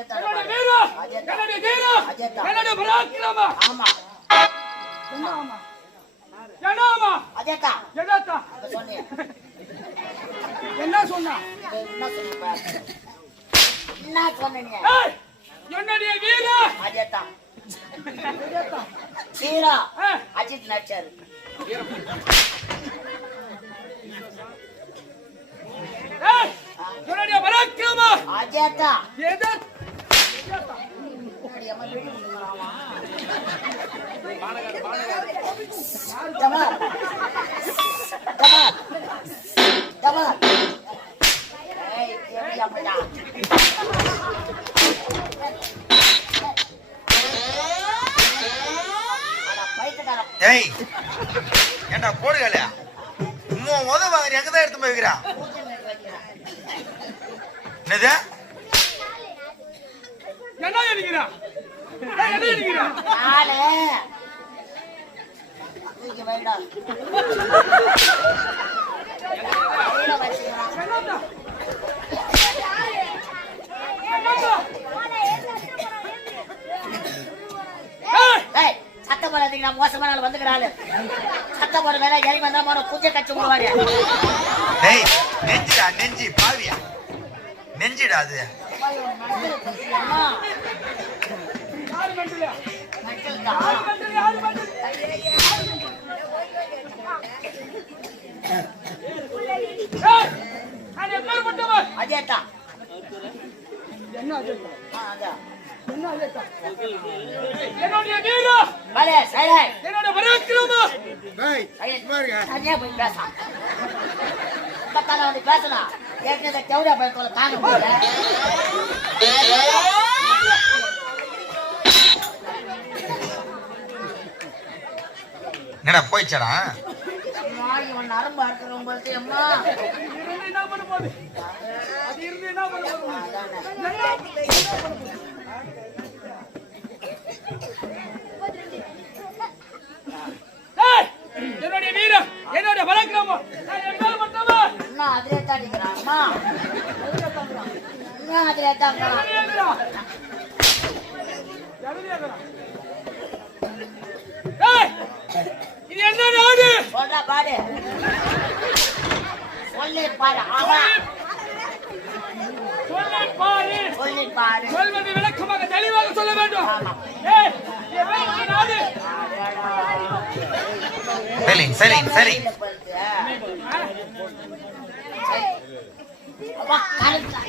என்னுடைய வீரம், என்னுடைய தீரம், என்னுடைய பராக்கிரமம். ஆமா என்னமா என்னமா அதேதான் எதாத்தா சொன்னீங்க. என்ன சொன்னா? என்ன சொன்னீங்க? என்ன சொன்னீங்க? ஏய், என்னுடைய வீரம் அதேதான் சீரா அஜித் நடிச்சாரு. ஏய், என்னுடைய பராக்கிரமம் அதேதான் எதா கமால் கமால் கமால் ஏய் கேவியா பையா அட பைத்தகார ஏய் ஏண்டா போடுகலையா உம்மா உத வாங்குற எங்க தான் எடுத்து போய் வைக்கிறா என்னது என்ன நினைக்கிறா? என்ன நினைக்கிறா? நாளே தூக்கி வைடா கையில வச்சுக்கிறான். என்னடா? என்னடா? ஏய், ஏய் சத்த போடாதீங்க. நான் மோசமான ஆள் வந்துக்கிறாள். சத்த போட வேலை இறங்கி வந்தா போன குஞ்ச கட்சி விடுவாங்க. டேய் நெஞ்சிடா நெஞ்சி பாவியா நெஞ்சிடா அது அம்மா யாரு மெண்டல? மச்சல்டா. யாரு மெண்டல? ஏய், நான் எப்பேர்ப்பட்டவன்? அதேதான் என்ன அது? அதான் என்ன அது? என்னுடைய வீரம், பலே சைலை என்னுடைய பராக்கிரமம். தனியா போய் பேசான். பத்தால வந்து பேசலாம். ஏற்கனவே தேவையா போய் போல தாங்க முடியல. என்னடா போயிச்சடா அம்மா, இவன் நரம்பு அறுக்கிறவன் போல அம்மா. இருந்து என்ன பண்ண போகுது? அது இருந்து என்ன பண்ண போகுது? அதானே. ஏய், என்னுடைய வீரம், என்னுடைய பராக்கிரமம். நான் எப்பேர்ப்பட்டவன்? இன்னும் அதிலே தான் அடிக்கிறான். அம்மா இன்னும் அதிலே தான் இருக்கிறான். எழுதியாக்குறா. எழுதியாக்குறா. ஏய், இது என்ன நாடு? சொல்றா பாடு. சொல்லி பாரு. ஆமா சொல்லை பாரு. சொல்லி பாரு. சொல்வது விளக்கமாக தெளிவாக சொல்ல வேண்டும். ஆமா. ஏய், இது எப்பேர்ப்பட்ட நாடு? செலிங் செலிங் செலிங் அப்பா கரெக்டா